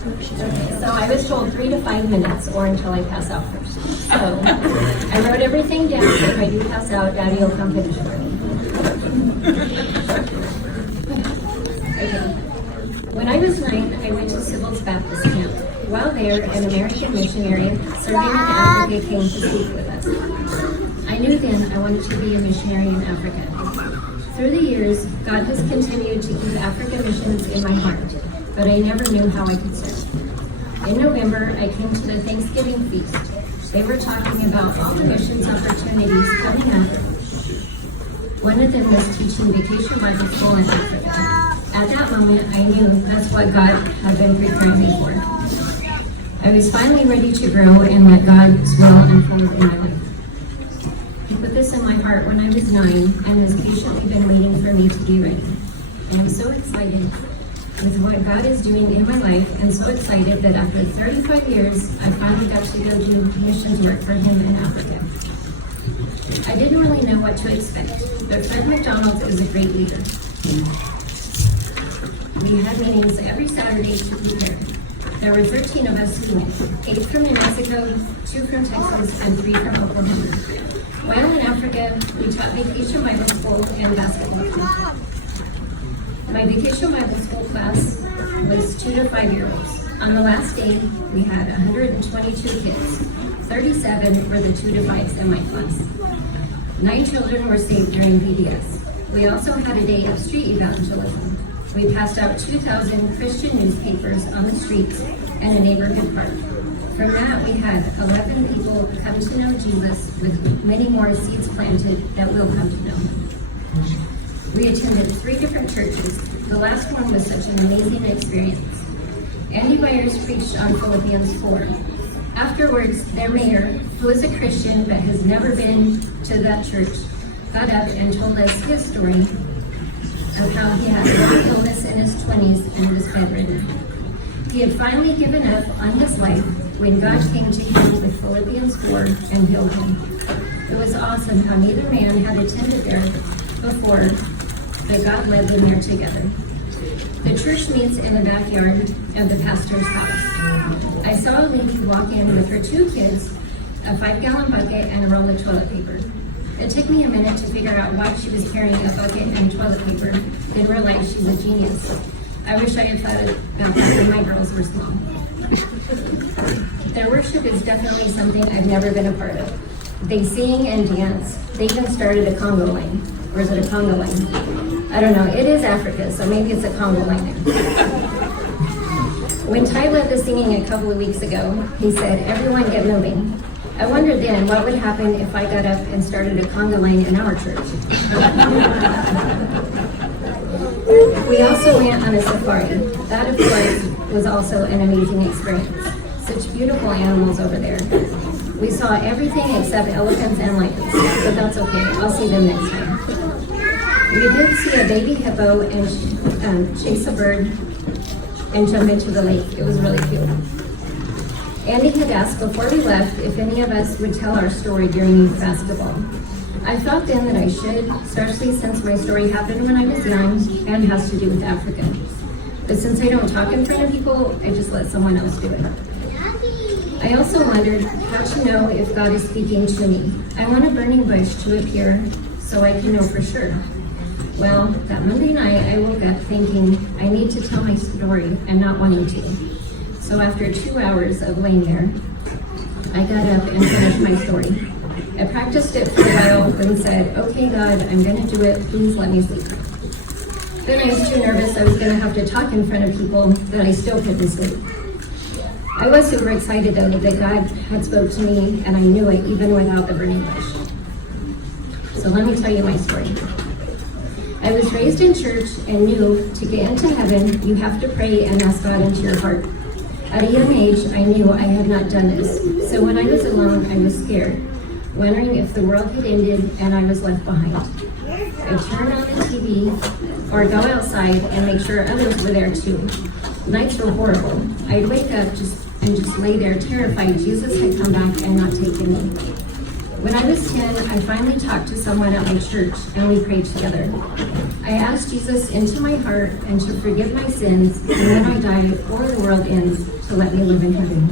Okay, so I was told 3 to 5 minutes or until I pass out first. So I wrote everything down, so if I do pass out, Daddy will come finish for me. Okay. When I was 9, I went to Sybil's Baptist camp. While there, an American missionary serving in Africa came to speak with us. I knew then I wanted to be a missionary in Africa. Through the years, God has continued to keep Africa missions in my heart, but I never knew how I could serve. In November, I came to the Thanksgiving feast. They were talking about all the missions opportunities coming up. One of them was teaching Vacation Bible School in Africa. At that moment, I knew that's what God had been preparing me for. I was finally ready to grow and let God's will unfold in my life. He put this in my heart when I was 9 and has patiently been waiting for me to be ready. And I'm so excited with what God is doing in my life, and so excited that after 35 years, I finally got to go do missions work for him in Africa. I didn't really know what to expect, but Fred McDonald is a great leader. We had meetings every Saturday to prepare. There were 13 of us who went, 8 from New Mexico, 2 from Texas, and 3 from Oklahoma. While in Africa, we taught Vacation Bible School and basketball camp. My Vacation Bible School class was 2 to 5-year-olds. On the last day, we had 122 kids. 37 were the 2 to 5s in my class. 9 children were saved during VBS. We also had a day of street evangelism. We passed out 2,000 Christian newspapers on the streets and a neighborhood park. From that, we had 11 people come to know Jesus, with many more seeds planted that will come to know him. We attended 3 different churches. The last one was such an amazing experience. Andy Byers preached on Philippians 4. Afterwards, their mayor, who is a Christian but has never been to that church, got up and told us his story of how he had an illness in his 20s and was bedridden. He had finally given up on his life when God came to him with Philippians 4 and healed him. It was awesome how neither man had attended there before, but God led them there together. The church meets in the backyard of the pastor's house. I saw a lady walk in with her 2 kids, a 5-gallon bucket, and a roll of toilet paper. It took me a minute to figure out why she was carrying a bucket and toilet paper, then realized she's a genius. I wish I had thought about that when my girls were small. Their worship is definitely something I've never been a part of. They sing and dance. They even started a Congo line. Or is it a Congo line? I don't know. It is Africa, so maybe it's a Congo line. When Ty led the singing a couple of weeks ago, he said, "Everyone get moving." I wondered then what would happen if I got up and started a Congo line in our church. We also went on a safari. That, of course, was also an amazing experience. Such beautiful animals over there. We saw everything except elephants and lions, but that's okay. I'll see them next time. We did see a baby hippo and chase a bird and jump into the lake. It was really cute. Andy had asked before we left if any of us would tell our story during youth basketball. I thought then that I should, especially since my story happened when I was young and has to do with Africa. But since I don't talk in front of people, I just let someone else do it. I also wondered how to know if God is speaking to me. I want a burning bush to appear so I can know for sure. Well, that Monday night I woke up thinking I need to tell my story and not wanting to. So after 2 hours of laying there, I got up and finished my story. I practiced it for a while, then said, "Okay, God, I'm going to do it. Please let me sleep." Then I was too nervous I was going to have to talk in front of people that I still couldn't sleep. I was super excited though that God had spoke to me, and I knew it even without the burning bush. So let me tell you my story. I was raised in church and knew to get into heaven, you have to pray and ask God into your heart. At a young age, I knew I had not done this. So when I was alone, I was scared, wondering if the world had ended and I was left behind. I'd turn on the TV or go outside and make sure others were there too. Nights were horrible. I'd wake up and just lay there terrified Jesus had come back and not taken me. When I was 10, I finally talked to someone at my church and we prayed together. I asked Jesus into my heart and to forgive my sins, and when I die or the world ends, to let me live in heaven.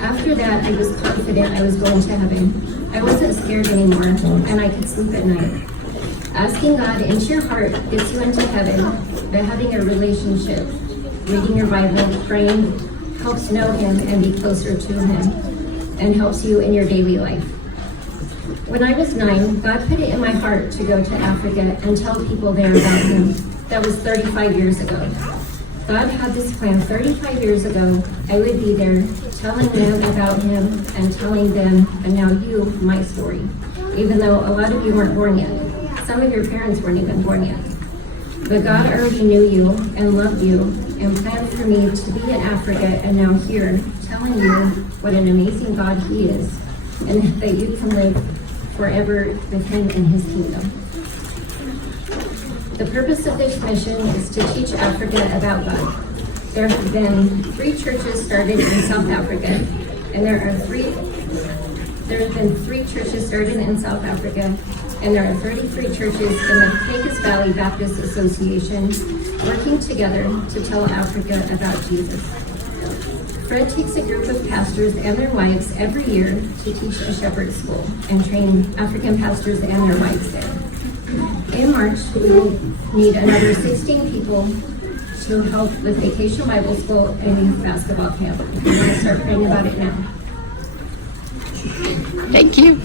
After that, I was confident I was going to heaven. I wasn't scared anymore, and I could sleep at night. Asking God into your heart gets you into heaven, but having a relationship, reading your Bible, praying, helps know Him and be closer to Him, and helps you in your daily life. When I was 9, God put it in my heart to go to Africa and tell people there about Him. That was 35 years ago. God had this plan 35 years ago. I would be there telling them about Him and telling them, and now you, my story. Even though a lot of you weren't born yet. Some of your parents weren't even born yet. But God already knew you and loved you and planned for me to be in Africa and now here telling you what an amazing God He is and that you can live forever with Him in His kingdom. The purpose of this mission is to teach Africa about God. There have been 3 churches started in South Africa, and there have been 3 churches started in South Africa, and there are 33 churches in the Pecos Valley Baptist Association working together to tell Africa about Jesus. Fred takes a group of pastors and their wives every year to teach a shepherd school and train African pastors and their wives there. In March, we will need another 16 people to help with Vacation Bible School and youth basketball camp. We're going to start praying about it now. Thank you.